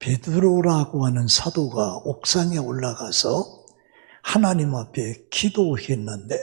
베드로라고 하는 사도가 옥상에 올라가서 하나님 앞에 기도했는데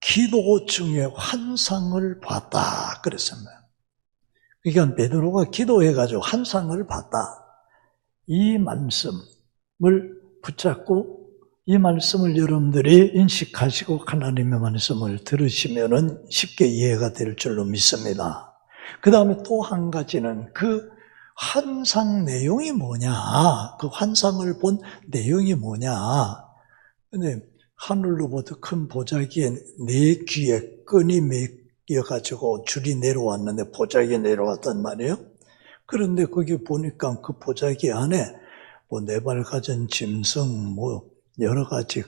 기도 중에 환상을 봤다 그랬습니다. 그러니까 베드로가 기도해가지고 환상을 봤다. 이 말씀을 붙잡고 이 말씀을 여러분들이 인식하시고 하나님의 말씀을 들으시면 쉽게 이해가 될 줄로 믿습니다. 그 다음에 또 한 가지는 그 환상 내용이 뭐냐, 그 환상을 본 내용이 뭐냐. 근데 하늘로부터 큰 보자기에 네 귀에 끈이 매여가지고 줄이 내려왔는데 보자기에 내려왔단 말이에요. 그런데 거기 보니까 그 보자기 안에 뭐 네 발 가진 짐승, 뭐 여러 가지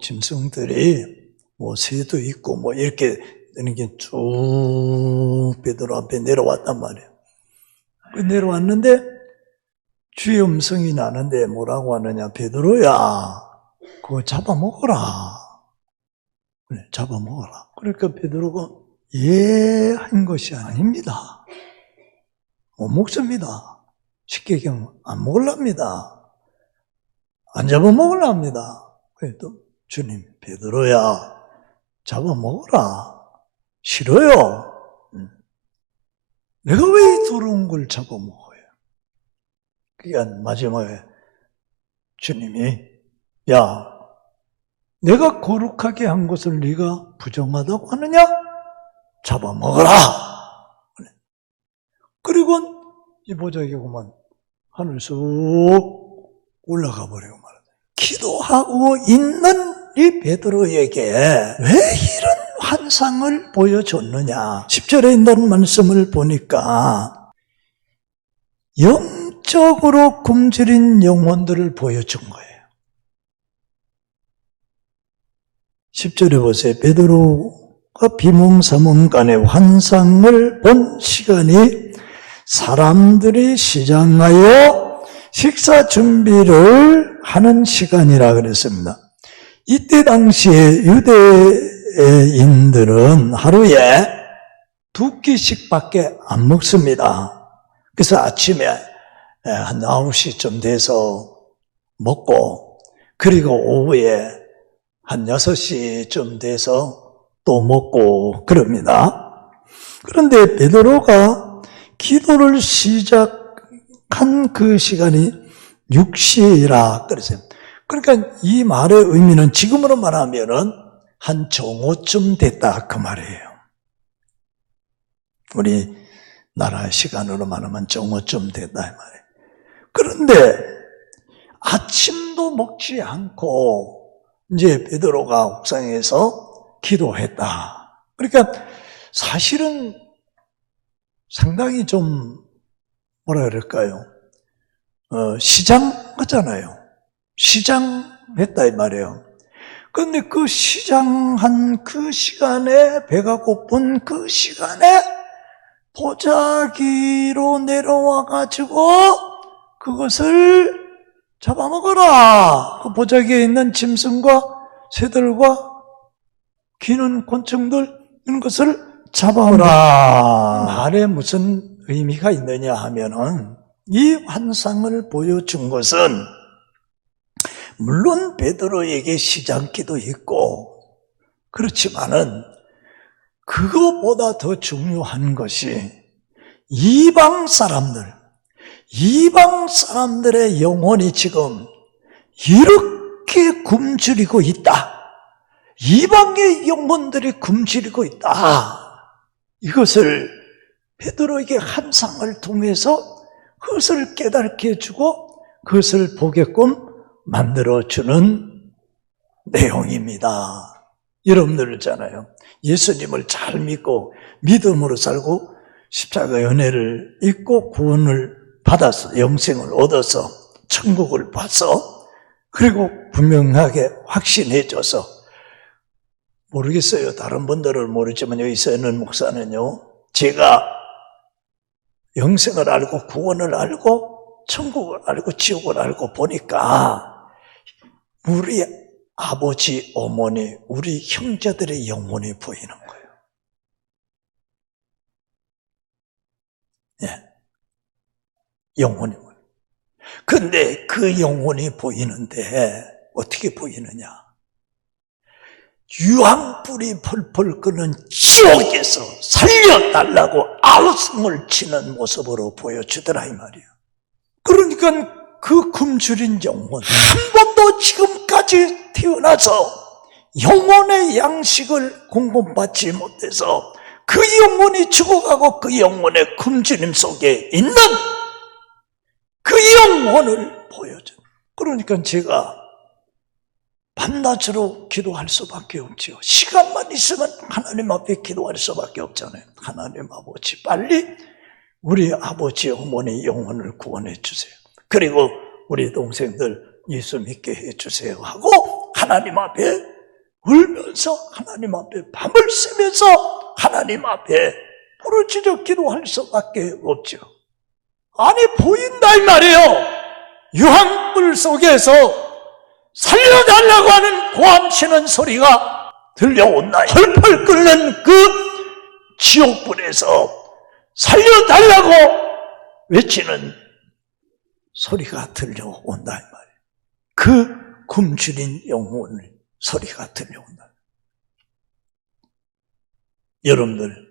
짐승들이 뭐 새도 있고 뭐 이렇게 되는 게 쭉 베드로 앞에 내려왔단 말이에요. 내려왔는데 주의 음성이 나는데 뭐라고 하느냐, 베드로야 그거 잡아먹어라. 그래, 잡아먹어라. 그러니까 베드로가 예 한 것이 아닙니다. 못 먹습니다. 쉽게 얘기하면 안 먹으랍니다. 안 잡아먹으랍니다. 그래도 주님, 베드로야 잡아먹어라. 싫어요. 내가 왜 더러운 걸 잡아먹어요? 그러니까 마지막에 주님이 야, 내가 거룩하게 한 것을 네가 부정하다고 하느냐? 잡아먹어라. 그리고 이 보자기가 그만 하늘 쑥 올라가 버리고 말이야. 기도하고 있는 이 베드로에게 왜 이런 환상을 보여줬느냐? 10절에 있는 말씀을 보니까 영적으로 굶주린 영혼들을 보여준 거예요. 10절에 보세요. 베드로가 비몽사몽간에 환상을 본 시간이 사람들이 시장하여 식사 준비를 하는 시간이라 그랬습니다. 이때 당시에 유대인들은 하루에 2끼씩밖에 안 먹습니다. 그래서 아침에 한 9시쯤 돼서 먹고, 그리고 오후에 한 6시쯤 돼서 또 먹고 그럽니다. 그런데 베드로가 기도를 시작한 그 시간이 6시라 그랬어요. 그러니까 이 말의 의미는 지금으로 말하면은 한 정오쯤 됐다 그 말이에요. 우리나라 시간으로 말하면 정오쯤 됐다 이 말이에요. 그런데 아침도 먹지 않고 이제 베드로가 옥상에서 기도했다. 그러니까 사실은 상당히 좀 뭐라 그럴까요? 시장 같잖아요. 시장했다 이 말이에요. 그런데 그 시장한 그 시간에, 배가 고픈 그 시간에 보자기로 내려와 가지고 그것을 잡아먹어라. 그 보자기에 있는 짐승과 새들과 기는 곤충들 이런 것을 잡아먹어라. 말에 무슨 의미가 있느냐 하면은 이 환상을 보여준 것은 물론 베드로에게 시장기도 있고 그렇지만은 그것보다 더 중요한 것이 이방 사람들의 영혼이 지금 이렇게 굶주리고 있다. 이방의 영혼들이 굶주리고 있다. 이것을 베드로에게 환상을 통해서 그것을 깨닫게 해주고 그것을 보게끔 만들어주는 내용입니다. 여러분들 있잖아요. 예수님을 잘 믿고 믿음으로 살고 십자가 은혜를 입고 구원을 받아서 영생을 얻어서 천국을 봐서 그리고 분명하게 확신해줘서 모르겠어요. 다른 분들은 모르지만 여기 서 있는 목사는요. 제가 영생을 알고 구원을 알고 천국을 알고 지옥을 알고 보니까 우리 아버지, 어머니, 우리 형제들의 영혼이 보이는 거예요. 예. 영혼이 보여요. 근데 그 영혼이 보이는데 어떻게 보이느냐? 유황불이 펄펄 끓는 지옥에서 살려달라고 아우성을 치는 모습으로 보여주더라 이 말이에요. 그러니까 그 굶주린 영혼, 한 번도 지금까지 태어나서 영혼의 양식을 공급받지 못해서 그 영혼이 죽어가고 그 영혼의 굶주림 속에 있는 그 영혼을 보여줘. 그러니까 제가 밤낮으로 기도할 수밖에 없죠. 시간만 있으면 하나님 앞에 기도할 수밖에 없잖아요. 하나님 아버지, 빨리 우리 아버지 어머니 영혼을 구원해 주세요. 그리고 우리 동생들 예수 믿게 해 주세요 하고 하나님 앞에 울면서 하나님 앞에 밤을 새면서 하나님 앞에 부르짖어 기도할 수밖에 없죠. 아니 보인다 이 말이에요. 유황불 속에서 살려달라고 하는 고함치는 소리가 들려온다. 펄펄 끓는 그 지옥불에서 살려달라고 외치는 소리가 들려온다 이 말이에요. 그 굶주린 영혼의 소리가 들려온다. 여러분들,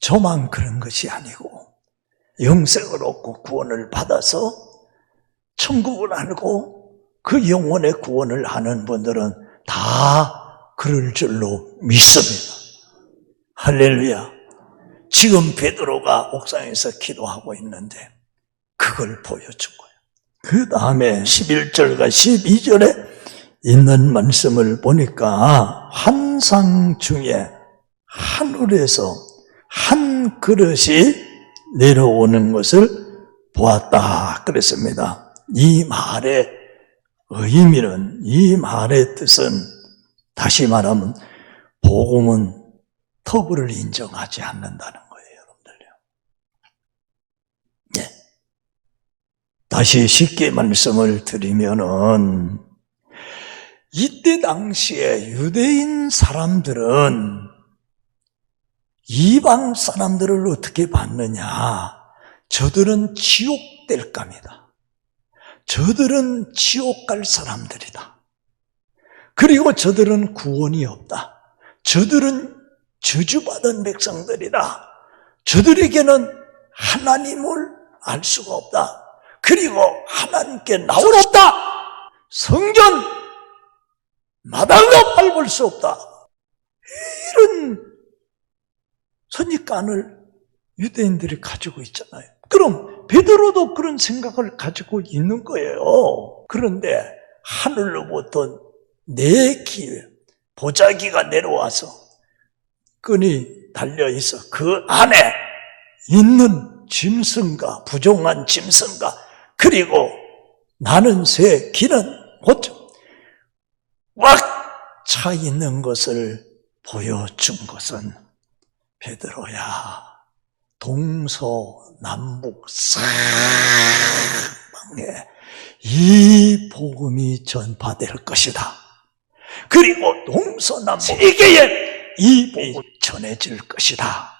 저만 그런 것이 아니고 영생을 얻고 구원을 받아서 천국을 알고 그 영혼의 구원을 하는 분들은 다 그럴 줄로 믿습니다. 할렐루야. 지금 베드로가 옥상에서 기도하고 있는데 그걸 보여준 거예요. 그 다음에 11절과 12절에 있는 말씀을 보니까 환상 중에 하늘에서 한 그릇이 내려오는 것을 보았다 그랬습니다. 이 말의 의미는, 이 말의 뜻은 다시 말하면 복음은 터부를 인정하지 않는다는 거예요, 여러분들요. 네. 다시 쉽게 말씀을 드리면은 이때 당시에 유대인 사람들은 이방 사람들을 어떻게 봤느냐? 저들은 지옥 될 겁니다. 저들은 지옥 갈 사람들이다. 그리고 저들은 구원이 없다. 저들은 저주받은 백성들이다. 저들에게는 하나님을 알 수가 없다. 그리고 하나님께 나올 수 없다. 성전 마당도 밟을 수 없다. 이런 선입관을 유대인들이 가지고 있잖아요. 그럼 베드로도 그런 생각을 가지고 있는 거예요. 그런데 하늘로부터 네 기회 보자기가 내려와서 끈이 달려있어 그 안에 있는 짐승과 부정한 짐승과 그리고 나는 새 기는 꽉 차 있는 것을 보여준 것은 베드로야, 동서남북 사방에 이 복음이 전파될 것이다. 그리고 동서남북 세계에 이 복음이 전해질 것이다.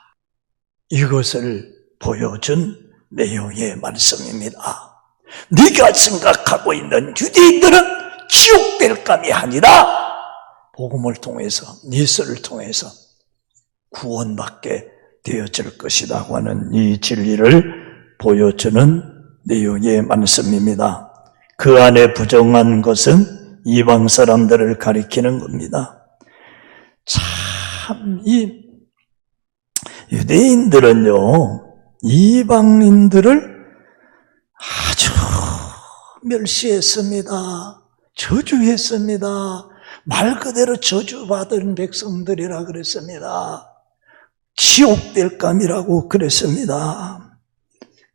이것을 보여준 내용의 말씀입니다. 네가 생각하고 있는 유대인들은 지옥될 감이 아니라 복음을 통해서, 예수를 통해서 구원받게 되어질 것이라고 하는 이 진리를 보여주는 내용의 말씀입니다. 그 안에 부정한 것은 이방 사람들을 가리키는 겁니다. 참, 이 유대인들은요, 이방인들을 아주 멸시했습니다. 저주했습니다. 말 그대로 저주받은 백성들이라 그랬습니다. 지옥될 감이라고 그랬습니다.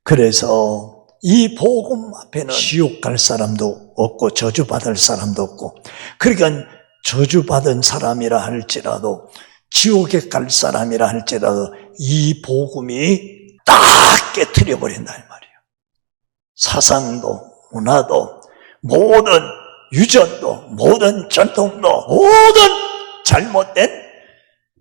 그래서 이 복음 앞에는 지옥 갈 사람도 없고 저주받을 사람도 없고, 그러니까 저주받은 사람이라 할지라도 지옥에 갈 사람이라 할지라도 이 복음이 딱 깨트려버린다 이 말이에요. 사상도 문화도 모든 유전도 모든 전통도 모든 잘못된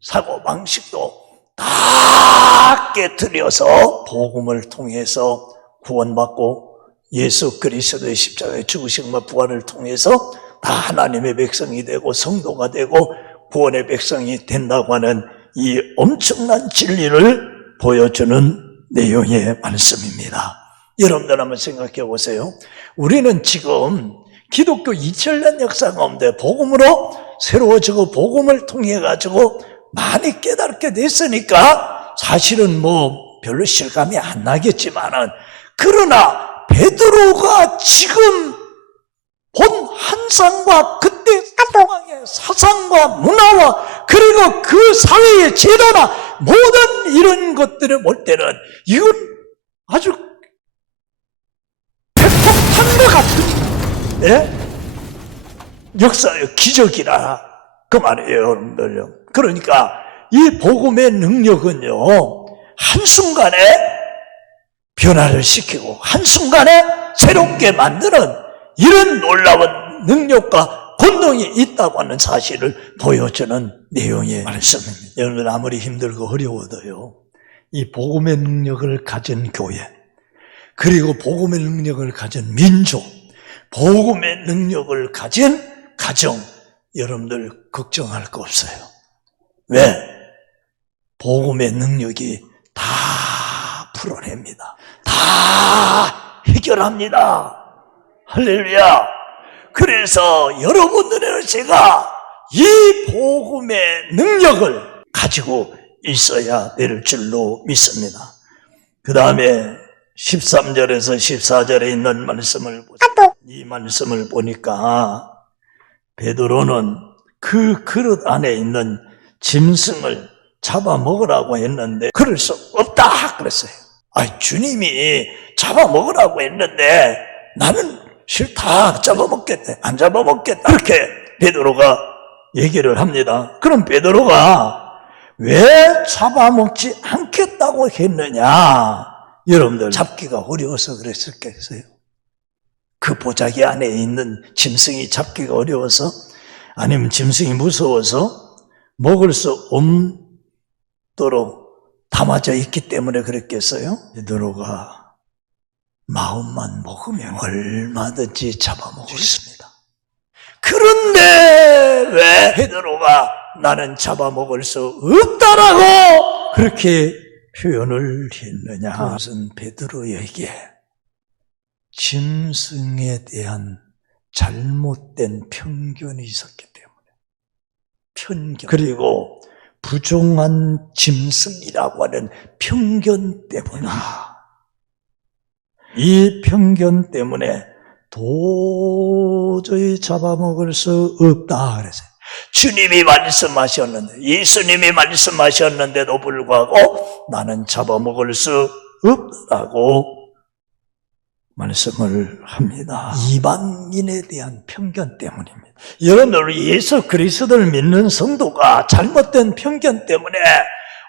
사고방식도 다 깨트려서 복음을 통해서 구원받고 예수 그리스도의 십자가의 죽으심과 부활을 통해서 다 하나님의 백성이 되고 성도가 되고 구원의 백성이 된다고 하는 이 엄청난 진리를 보여주는 내용의 말씀입니다. 여러분들 한번 생각해 보세요. 우리는 지금 기독교 2000년 역사 가운데 복음으로 새로워지고 복음을 통해 가지고 많이 깨닫게 됐으니까 사실은 별로 실감이 안 나겠지만은, 그러나 베드로가 지금 본 환상과 그때 상황의 사상과 문화와 그리고 그 사회의 제도나 모든 이런 것들을 볼 때는 이건 아주 백폭탄과 같은, 예? 역사의 기적이라 그 말이에요, 여러분들요. 그러니까 이 복음의 능력은요, 한순간에 변화를 시키고 한순간에 새롭게 만드는 이런 놀라운 능력과 권능이 있다고 하는 사실을 보여주는 내용의 말씀입니다. 여러분, 아무리 힘들고 어려워도요, 이 복음의 능력을 가진 교회, 그리고 복음의 능력을 가진 민족, 복음의 능력을 가진 가정, 여러분들 걱정할 거 없어요. 왜? 복음의 능력이 다 풀어냅니다. 다 해결합니다. 할렐루야. 그래서 여러분들은 제가 이 복음의 능력을 가지고 있어야 될 줄로 믿습니다. 그 다음에 13절에서 14절에 있는 말씀을 보세요. 이 말씀을 보니까 베드로는 그 그릇 안에 있는 짐승을 잡아먹으라고 했는데 그럴 수 없다 그랬어요. 주님이 잡아먹으라고 했는데 나는 싫다, 잡아먹겠다, 안 잡아먹겠다, 그렇게 베드로가 얘기를 합니다. 그럼 베드로가 왜 잡아먹지 않겠다고 했느냐? 여러분들, 잡기가 어려워서 그랬을겠어요? 그 보자기 안에 있는 짐승이 잡기가 어려워서? 아니면 짐승이 무서워서 먹을 수 없도록 담아져 있기 때문에 그랬겠어요? 베드로가 마음만 먹으면 얼마든지 잡아먹을 수 있습니다. 그런데 왜 베드로가 나는 잡아먹을 수 없다라고 그렇게 표현을 했느냐? 그것은 베드로에게 짐승에 대한 잘못된 편견이 있었기 때문에, 편견, 그리고 부정한 짐승이라고 하는 편견 때문에, 이 편견 때문에 도저히 잡아먹을 수 없다 그랬어요. 주님이 말씀하셨는데, 예수님이 말씀하셨는데도 불구하고 나는 잡아먹을 수 없다고 말씀을 합니다. 이방인에 대한 편견 때문입니다. 여러분들, 예수 그리스도를 믿는 성도가 잘못된 편견 때문에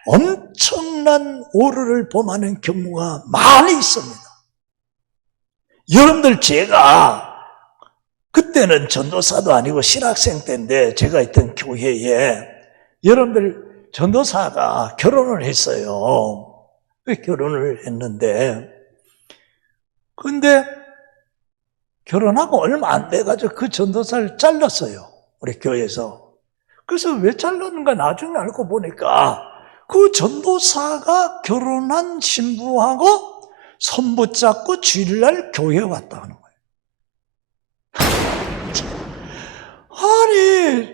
엄청난 오류를 범하는 경우가 많이 있습니다. 여러분들, 제가 그때는 전도사도 아니고 신학생 때인데 제가 있던 교회에 여러분들 전도사가 결혼을 했어요. 결혼을 했는데 근데 결혼하고 얼마 안 돼가지고 그 전도사를 잘랐어요. 우리 교회에서. 그래서 왜 잘랐는가 나중에 알고 보니까 그 전도사가 결혼한 신부하고 손 붙잡고 주일날 교회에 왔다 하는 거예요. 아니,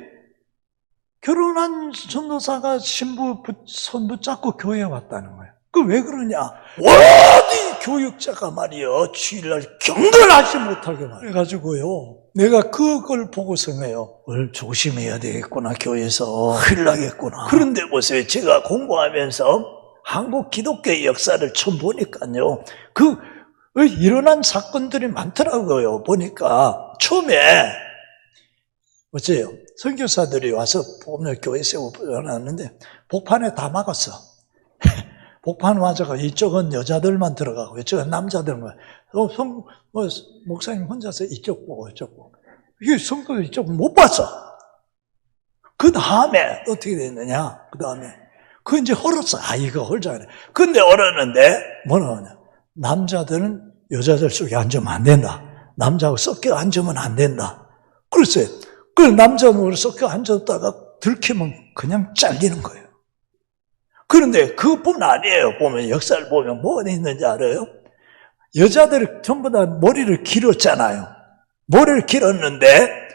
결혼한 전도사가 신부 손 붙잡고 교회에 왔다는 거예요. 그 왜 그러냐? 어디 교육자가 말이요, 주일날 경건하지 못하게 말이에요. 그래가지고요, 내가 그걸 보고 생각해요. 조심해야 되겠구나, 교회에서. 큰일 나겠구나. 그런데 보세요, 제가 공부하면서 한국 기독교의 역사를 처음 보니까요, 일어난 사건들이 많더라고요. 보니까 처음에 어째요? 선교사들이 와서 복음을 교회 세워놨는데 복판에 다 막았어. 복판 맞아가 이쪽은 여자들만 들어가고 이쪽은 남자들만. 목사님 혼자서 이쪽 보고 이쪽 보고. 이게 성도 이쪽 못 봤어. 그 다음에 어떻게 됐느냐? 그 다음에 그 이제 헐었어. 이거 헐잖아요. 근데 얼었는데 뭐라 하냐? 남자들은 여자들 속에 앉으면 안 된다. 남자하고 섞여 앉으면 안 된다. 그랬어요. 그 남자하고 섞여 앉았다가 들키면 그냥 잘리는 거예요. 그런데 그것뿐 아니에요. 보면 역사를 보면 뭐가 있는지 알아요? 여자들이 전부 다 머리를 길었잖아요. 머리를 길었는데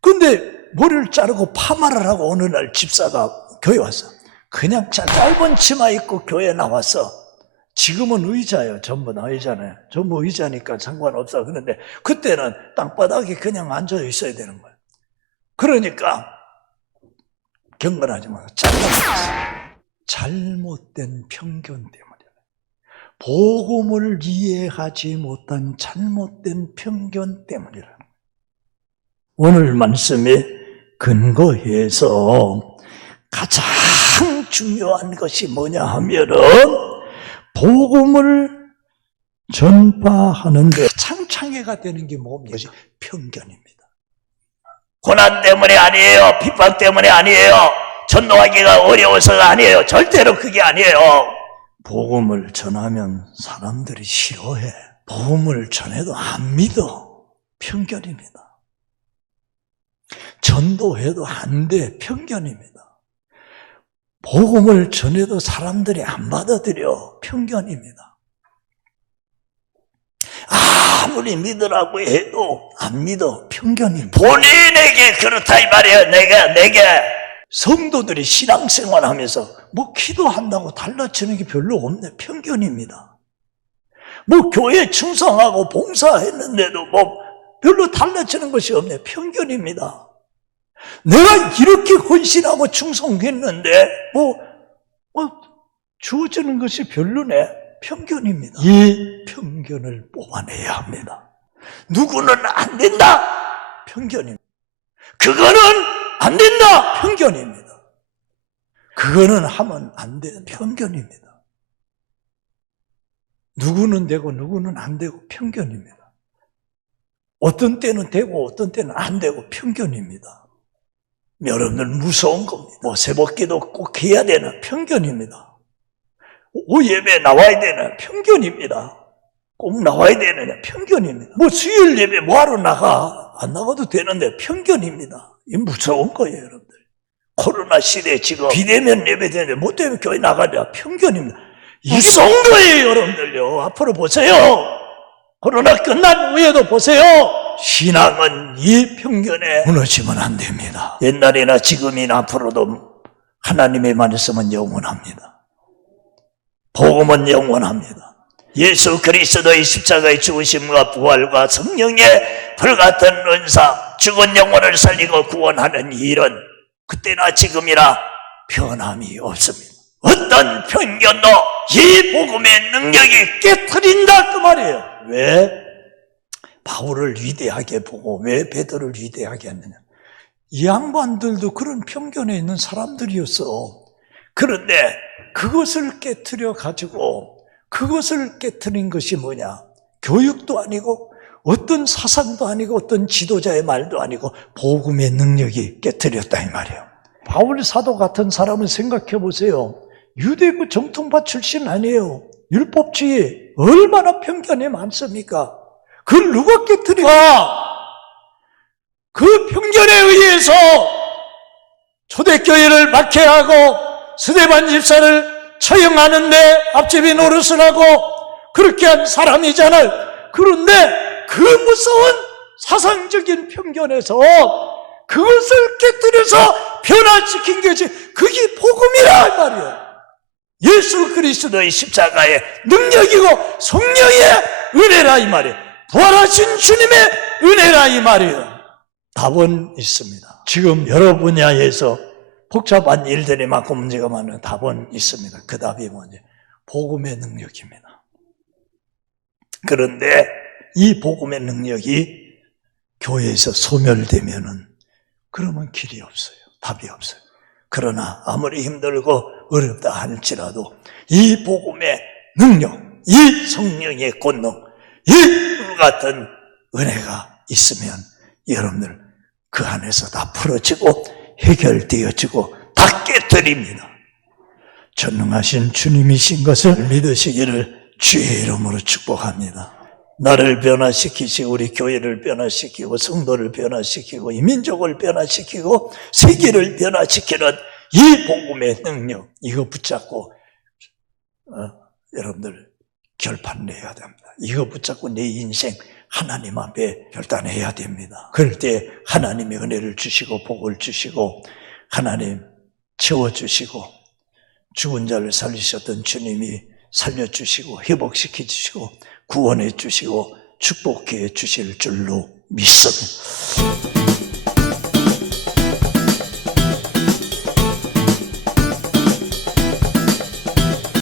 근데 머리를 자르고 파마를 하고 어느 날 집사가 교회 왔어. 그냥 짧은 치마 입고 교회 나왔어. 지금은 의자예요. 전부 다 의자네. 전부 의자니까 상관없어. 그런데 그때는 땅바닥에 그냥 앉아 있어야 되는 거예요. 그러니까 경건하지 마. 잘못된 편견 때문에. 복음을 이해하지 못한 잘못된 편견 때문이라는 거예요. 오늘 말씀에 근거해서 가장 중요한 것이 뭐냐 하면은 복음을 전파하는데 가장 장애가 되는 게 뭡니까? 편견입니다. 고난 때문에 아니에요. 핍박 때문에 아니에요. 전도하기가 어려워서가 아니에요. 절대로 그게 아니에요. 복음을 전하면 사람들이 싫어해. 복음을 전해도 안 믿어. 편견입니다. 전도해도 안 돼. 편견입니다. 복음을 전해도 사람들이 안 받아들여. 편견입니다. 아무리 믿으라고 해도 안 믿어. 편견입니다. 본인에게 그렇다 이 말이에요. 내게. 성도들이 신앙생활 하면서 뭐 기도한다고 달라지는 게 별로 없네. 편견입니다. 뭐 교회 충성하고 봉사했는데도 뭐 별로 달라지는 것이 없네. 편견입니다. 내가 이렇게 헌신하고 충성했는데 뭐 주어지는 것이 별로네. 편견입니다. 이 편견을 뽑아내야 합니다. 누구는 안 된다. 편견입니다. 그거는 안 된다. 편견입니다. 그거는 하면 안 되는 편견입니다. 누구는 되고 누구는 안 되고 편견입니다. 어떤 때는 되고 어떤 때는 안 되고 편견입니다. 여러분들 무서운 겁니다. 뭐 새벽기도 꼭 해야 되는 편견입니다. 오예배 나와야 되는 편견입니다. 꼭 나와야 되느냐 편견입니다. 뭐 수요일 예배 뭐하러 나가? 안 나가도 되는데 편견입니다. 이 무서운 거예요, 여러분들. 코로나 시대에 지금 비대면 예배 되는데 못 되면 교회 나가랴 편견입니다. 무서운 거예요, 여러분들요. 앞으로 보세요. 코로나 끝난 후에도 보세요. 신앙은 이 편견에 무너지면 안 됩니다. 옛날이나 지금이나 앞으로도 하나님의 말씀은 영원합니다. 복음은 영원합니다. 예수 그리스도의 십자가의 죽으심과 부활과 성령의 불같은 은사, 죽은 영혼을 살리고 구원하는 일은 그때나 지금이나 변함이 없습니다. 어떤 편견도 이 복음의 능력이 깨트린다 그 말이에요. 왜? 바울을 위대하게 보고 왜 베드로를 위대하게 했느냐. 이 양반들도 그런 편견에 있는 사람들이었어. 그런데 그것을 깨트려 가지고 그것을 깨트린 것이 뭐냐? 교육도 아니고 어떤 사상도 아니고 어떤 지도자의 말도 아니고 복음의 능력이 깨트렸다 이 말이에요. 바울 사도 같은 사람은 생각해 보세요. 유대교 정통파 출신 아니에요. 율법주의 얼마나 편견이 많습니까? 그걸 누가 깨트리까? 그 편견에 의해서 초대교회를 박해하고 스데반 집사를 처형하는데 앞제비 노릇을 하고 그렇게 한 사람이잖아요. 그런데 그 무서운 사상적인 편견에서 그것을 깨뜨려서 변화시킨 것이 그게 복음이라 이 말이에요. 예수 그리스도의 십자가의 능력이고 성령의 은혜라 이 말이에요. 부활하신 주님의 은혜라 이 말이에요. 답은 있습니다. 지금 여러 분야에서 복잡한 일들이 많고 문제가 많은 답은 있습니다. 그 답이 뭐냐? 복음의 능력입니다. 그런데 이 복음의 능력이 교회에서 소멸되면은 그러면 길이 없어요. 답이 없어요. 그러나 아무리 힘들고 어렵다 할지라도 이 복음의 능력, 이 성령의 권능, 이 같은 은혜가 있으면 여러분들 그 안에서 다 풀어지고 해결되어지고 다 깨뜨립니다. 전능하신 주님이신 것을 믿으시기를 주의 이름으로 축복합니다. 나를 변화시키시고 우리 교회를 변화시키고 성도를 변화시키고 이 민족을 변화시키고 세계를 변화시키는 이 복음의 능력, 이거 붙잡고 여러분들 결판내야 됩니다. 이거 붙잡고 내 인생 하나님 앞에 결단해야 됩니다. 그럴 때 하나님의 은혜를 주시고 복을 주시고 하나님 채워주시고 죽은 자를 살리셨던 주님이 살려주시고 회복시켜 주시고 구원해 주시고 축복해 주실 줄로 믿습니다.